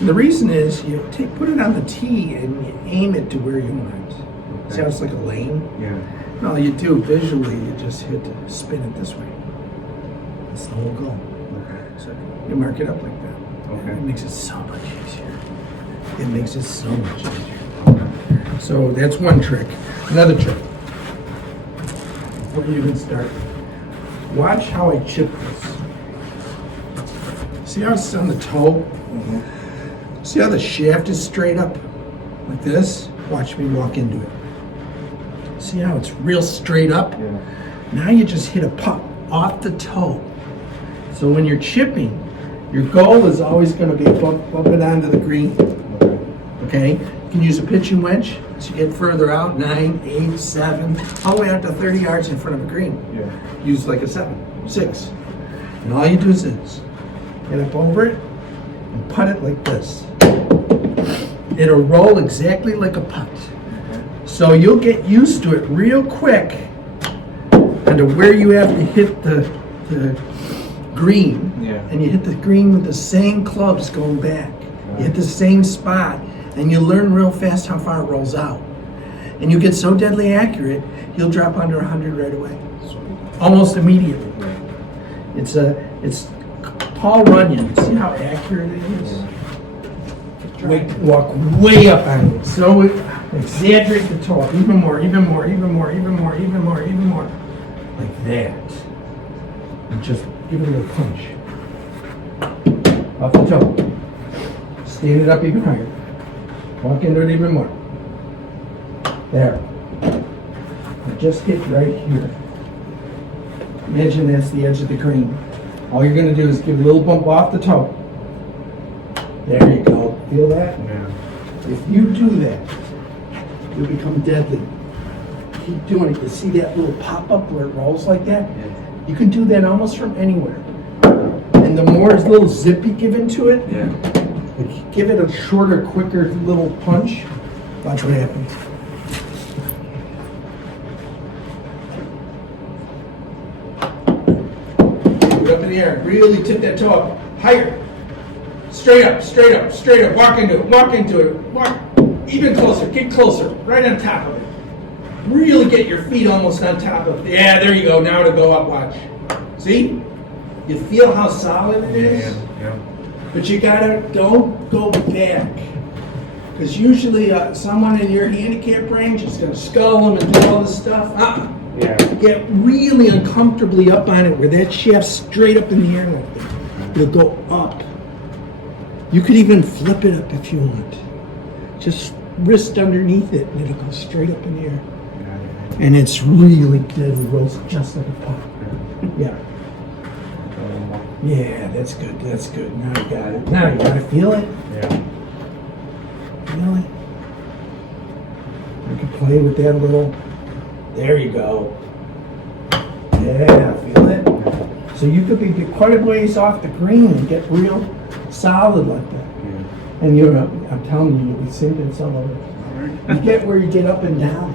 And the reason is you put it on the tee and you aim it to where you want it. See how it's like a lane? Yeah. And all you do visually, you just spin it this way. That's the whole goal. Okay. So you mark it up like that. Okay. And it makes it so much easier. It makes it so much easier. Okay. So that's one trick. Another trick. Before you even start, watch how I chip this. See how it's on the toe? Mm-hmm. See how the shaft is straight up? Like this? Watch me walk into it. See how it's real straight up? Yeah. Now you just hit a puck off the toe. So when you're chipping, your goal is always going to be bumping onto the green. Okay? You can use a pitching wedge as you get further out, 9, 8, 7, all the way out to 30 yards in front of a green. Yeah. Use like a 7, 6. And all you do is this. Get up over it and putt it like this. It'll roll exactly like a putt. So you'll get used to it real quick and to where you have to hit the green. Yeah. And you hit the green with the same clubs going back. Right. You hit the same spot and you learn real fast how far it rolls out. And you get so deadly accurate, you'll drop under 100 right away. Almost immediately. Right. It's Paul Runyon. See how accurate it is? Walk way up on it. So exaggerate the toe up even more. Like that. And just give it a little punch. Off the toe. Stand it up even higher. Walk into it even more. There. And just hit right here. Imagine that's the edge of the green. All you're going to do is give a little bump off the toe. There you go. Feel that? Yeah. If you do that, you'll become deadly. Keep doing it. You see that little pop-up where it rolls like that? Yeah. You can do that almost from anywhere. And the more little zip you give into it, Yeah. like give it a shorter, quicker little punch. Watch what happens. Put it up in the air. Really tip that toe up. Higher. Straight up. Walk into it. Walk. Even closer. Get closer. Right on top of it. Really get your feet almost on top of it. Yeah, there you go. Now it'll go up. Watch. See? You feel how solid it is? Yeah. But you don't go back. Because usually someone in your handicap range is going to scull them and do all this stuff. Yeah. Get really uncomfortably up on it where that shaft's straight up in the air like that. It'll go up. You could even flip it up if you want. Just wrist underneath it and it'll go straight up in the air. And it's really good. It rolls just like a puck. Yeah. Yeah, that's good. Now you got it. Now you got to feel it. Yeah. Feel it. You can play with that little. There you go. Yeah, feel it. So you could be quite a ways off the green and get real solid like that. Yeah. And I'm telling you, you'll be sinking some of it. You get where you get up and down.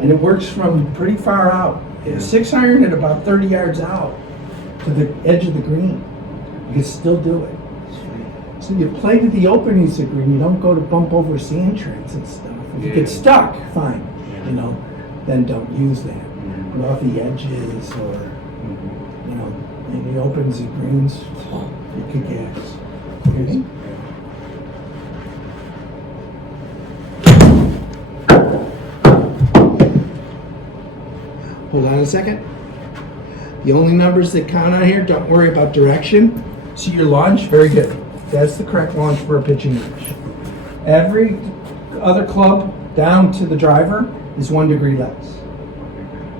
And it works from pretty far out. 6 iron at about 30 yards out to the edge of the green. You can still do it. So you play to the openings of the green. You don't go to bump over sand trails and stuff. If you get stuck, fine. Then don't use that. But off the edges or, maybe opens and greens, you could gas. Okay? Hold on a second. The only numbers that count on here, don't worry about direction. See your launch? Very good. That's the correct launch for a pitching wedge. Every other club down to the driver is 1 degree less.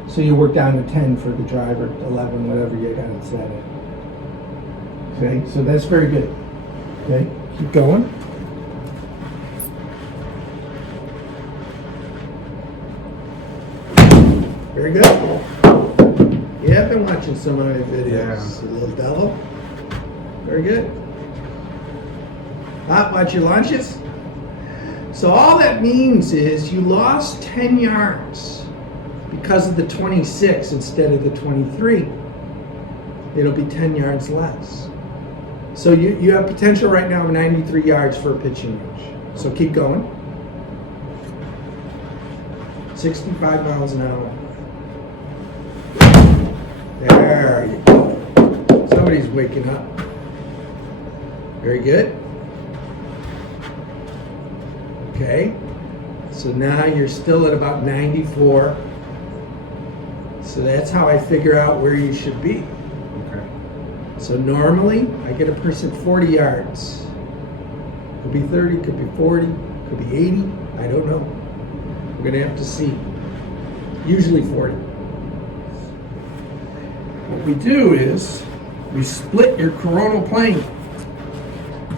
So you work down to 10 for the driver, 11, whatever you got it set at. Okay, so that's very good. Okay, keep going. Very good. Yeah, I've been watching some of my videos. Yeah. A little devil. Very good. Watch your launches. So all that means is you lost 10 yards because of the 26 instead of the 23. It'll be 10 yards less. So you have potential right now of 93 yards for a pitching range. So keep going. 65 miles an hour. There you go. Somebody's waking up. Very good. Okay. So now you're still at about 94. So that's how I figure out where you should be. Okay. So normally I get a person 40 yards. Could be 30, could be 40, could be 80. I don't know. We're going to have to see. Usually 40. What we do is we split your coronal plane.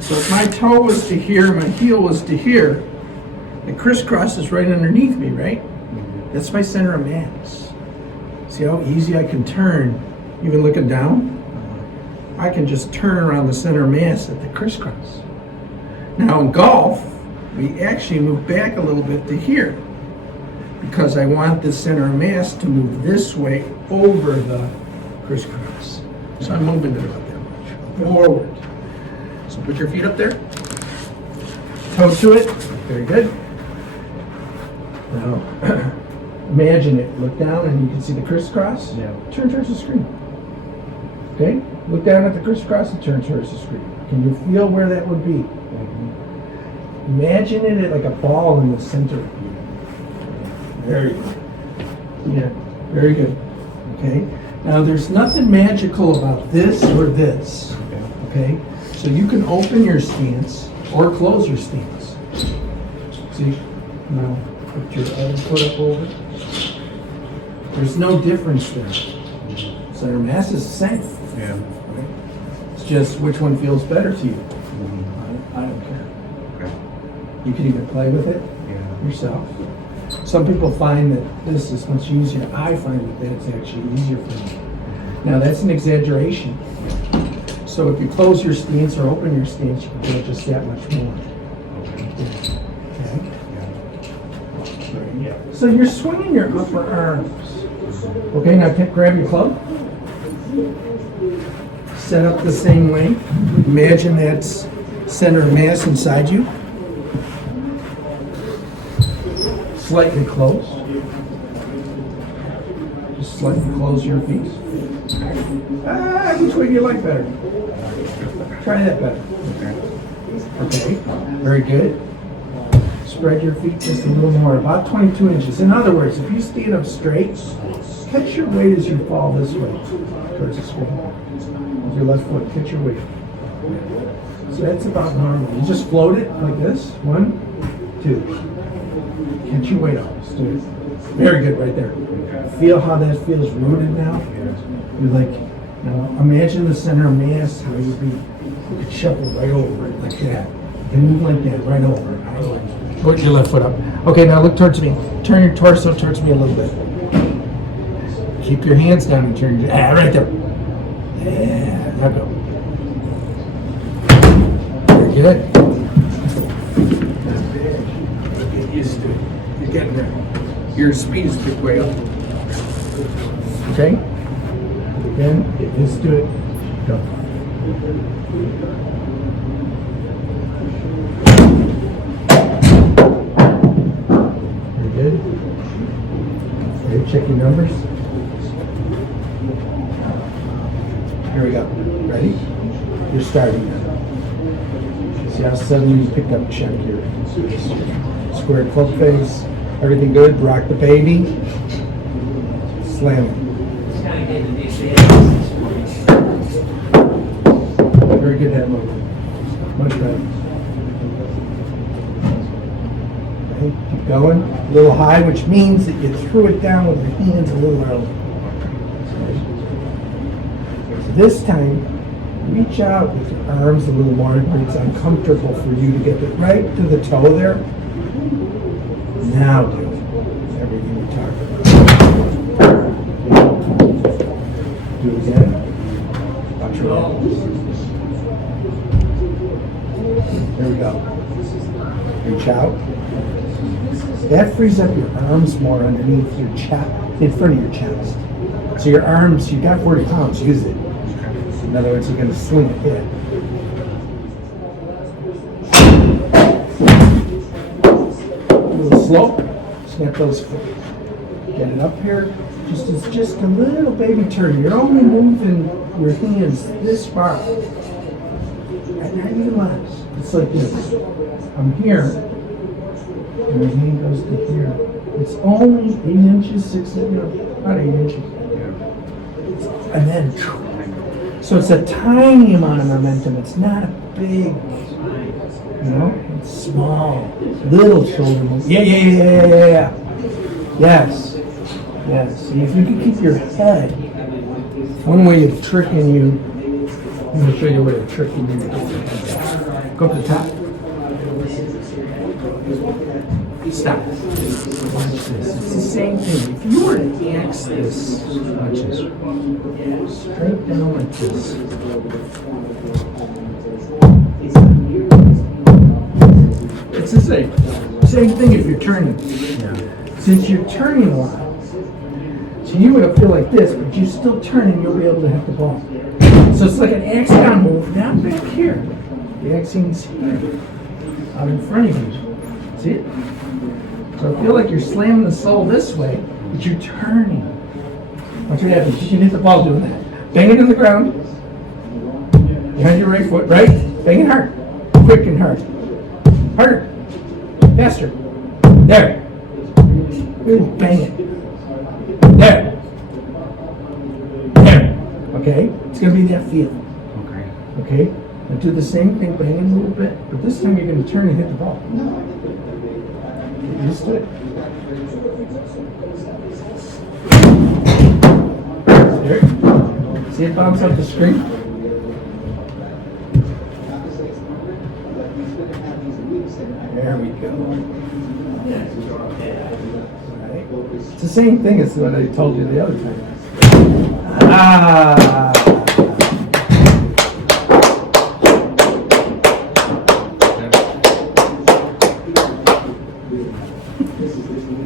So if my toe was to here, my heel was to here, the crisscross is right underneath me, right? That's my center of mass. See how easy I can turn, even looking down? I can just turn around the center of mass at the crisscross. Now in golf, we actually move back a little bit to here because I want the center of mass to move this way over the crisscross. So I'm moving it about that much. Forward. So put your feet up there. Toe to it. Very good. Now, imagine it. Look down and you can see the crisscross. Yeah. Turn towards the screen. Okay? Look down at the crisscross and turn towards the screen. Can you feel where that would be? Imagine it like a ball in the center. Very good. Yeah, very good. Okay? Now, there's nothing magical about this or this. Okay? So you can open your stance or close your stance. See? Now, put your other foot up over. There's no difference there. Center mass is the same. Yeah. Right? It's just which one feels better to you. I don't care. Okay. You can even play with it Yeah. yourself. Some people find that this is much easier. I find that that's actually easier for me. Now that's an exaggeration. So if you close your stance or open your stance, you can feel just that much more. Okay. So you're swinging your upper arms. Okay, now grab your club. Set up the same way. Imagine that's center of mass inside you. Slightly close. Just slightly close your feet. Which way do you like better? Try that better. Okay, very good. Spread your feet just a little more, about 22 inches. In other words, if you stand up straight, catch your weight as you fall this way towards the screen. With your left foot, catch your weight. So that's about normal. You just float it like this. 1, 2. Catch your weight up. Let's do it. Very good right there. Feel how that feels rooted now? You're like, now imagine the center of mass, how you'd be, you could shuffle right over it like that. You can move like that, right over it. Put your left foot up. Okay, now look towards me. Turn your torso towards me a little bit. Keep your hands down and turn your, right there. Yeah, now go. Very good. Get used to it. You're getting there. Your speed is picked way up. Okay? Again, get used to it. Go. Very good. Okay, check your numbers. Here we go. Ready? You're starting now. See how suddenly you picked up a check here. Square club face. Everything good? Rock the baby. Slam it. Very good that movement. Much better. Okay, keep going. A little high, which means that you threw it down with your hands a little early. So this time, reach out with your arms a little more where it's uncomfortable for you to get it right to the toe there. Now do it. Everything we talked about. Do it again. Watch your elbows. There we go. Reach out. That frees up your arms more underneath your chest, in front of your chest. So your arms, you got 40 pounds, use it. In other words, you're going to swing it. Yeah. slow. Snap those foot. Get it up here. It's just a little baby turn. You're only moving your hands this far. And not even less. It's like this. I'm here. And my hand goes to here. It's only 8 inches, 6 inches, about 8 inches. And then, so it's a tiny amount of momentum. It's not a big, it's small, little shoulder movement. Yeah. Yes. And if you can keep your head, one way of tricking you, I'm going to show you a way of tricking you. Go up to the top. Stop. Watch this. It's the same thing. If you were to axe this, watch this. Straight down like this. It's the same thing if you're turning. Since you're turning a lot, so you would feel like this, but you're still turning, you'll be able to hit the ball. So it's like an axe down move, now back here. The axing's here, out in front of you. See it? So I feel like you're slamming the sole this way, but you're turning. Watch what happens. You can hit the ball doing that. Bang it in the ground. Behind your right foot, right? Bang it hard. Quick and hard. Harder. Faster. There. Really bang it. There. Okay? It's going to be that feel. Okay? Now do the same thing, bang it a little bit, but this time you're going to turn and hit the ball. Get used to it. There. See it bounce off the screen? There we go. It's the same thing as what I told you the other time.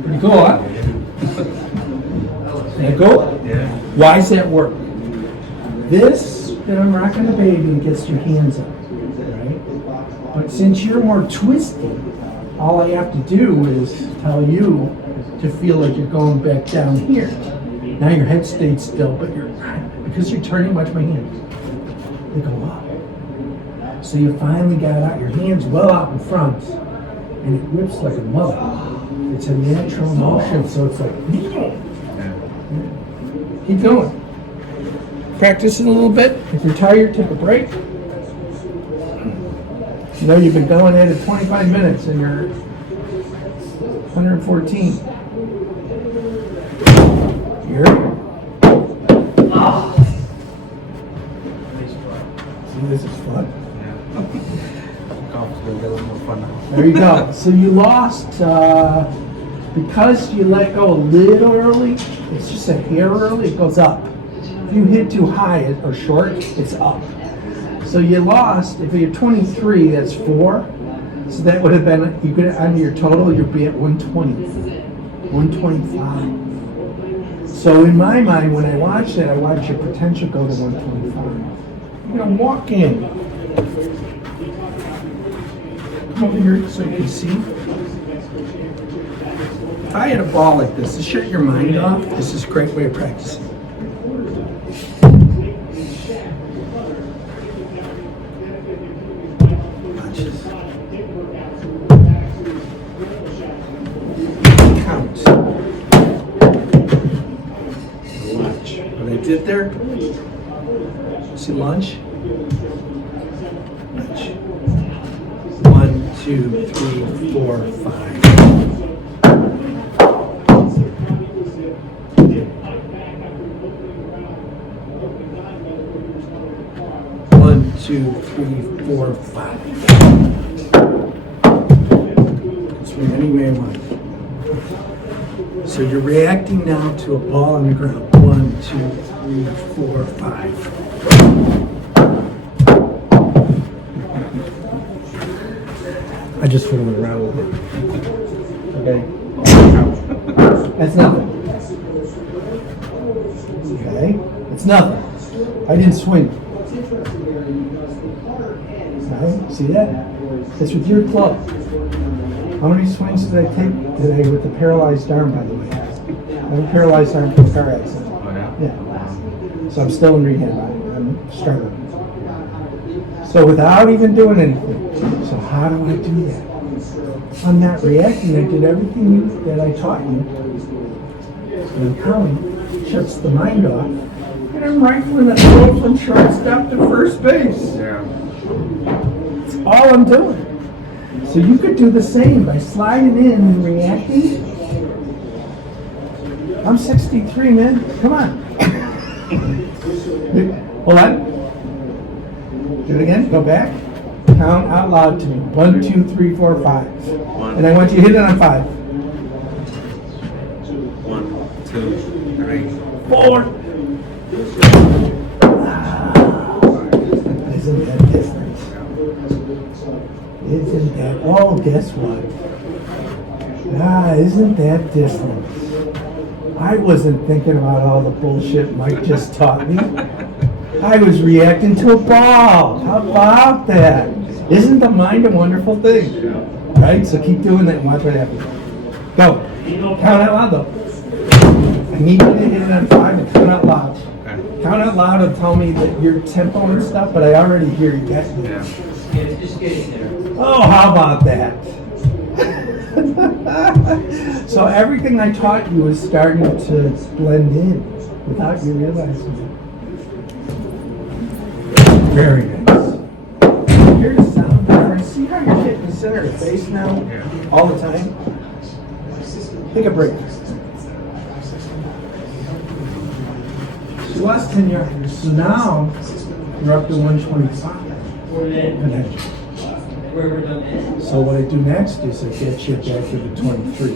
Pretty cool, huh? That go? Yeah. Why does that work? This that I'm rocking the baby gets your hands up, right? But since you're more twisty, all I have to do is tell you to feel like you're going back down here. Now your head stayed still, but because you're turning, watch my hands. They go up. So you finally got out your hands well out in front, and it whips like a mother. It's a natural motion, so it's like, keep going. Practice it a little bit. If you're tired, take a break. You know you've been going at it 25 minutes and you're 114. Here. See, this is fun. There you go. So you lost because you let go a little early. It's just a hair early. It goes up. If you hit too high or short, it's up. So you lost. If you're 23, that's 4. So that would have been, you could on your total, you'd be at 120, 125. So in my mind, when I watch that, I watch your potential go to 125. You're gonna walk in. Come over here so you can see. If I had a ball like this, to shut your mind off, this is a great way of practicing. Watch this. Count. Watch. What I did there? See lunge? Watch. 1, 2, 3, 4, 5. 1, 2, 3, 4, 5. Swing any way you want. So you're reacting now to a ball on the ground. 1, 2, 3, 4, 5. I just fooled around with it. Okay? That's nothing. Okay? It's nothing. I didn't swing. Right? See that? It's with your club. How many swings did I take today with the paralyzed arm, by the way? I have a paralyzed arm from a car accident. Yeah. So I'm still in rehab. I'm struggling. So without even doing anything. So how do I do that? I'm not reacting. I did everything that I taught you. And counting shuts the mind off. And I'm rifling a throw from shortstop to first base. Yeah. That's all I'm doing. So you could do the same by sliding in and reacting. I'm 63, man. Come on. Hold on. Do it again. Go back. Count out loud to me. 1, 2, 3, 4, 5. And I want you to hit it on 5. 1, 2, 3, 4. Isn't that different? Isn't that? Oh, guess what? Isn't that different? I wasn't thinking about all the bullshit Mike just taught me. I was reacting to a ball. How about that? Isn't the mind a wonderful thing? Right? So keep doing that and watch what happens. Go. Count out loud though. I need you to hit it on 5 and count out loud. Okay. Count out loud and tell me that your tempo and stuff, but I already hear you guys. Yeah. Oh, how about that? So everything I taught you is starting to blend in without you realizing it. Very nice. Hear the sound difference. See how you're hitting the center of the face now? Yeah. All the time? Take a break. You lost 10 yards. So now you're up to 125. So what I do next is I get you back to the 23.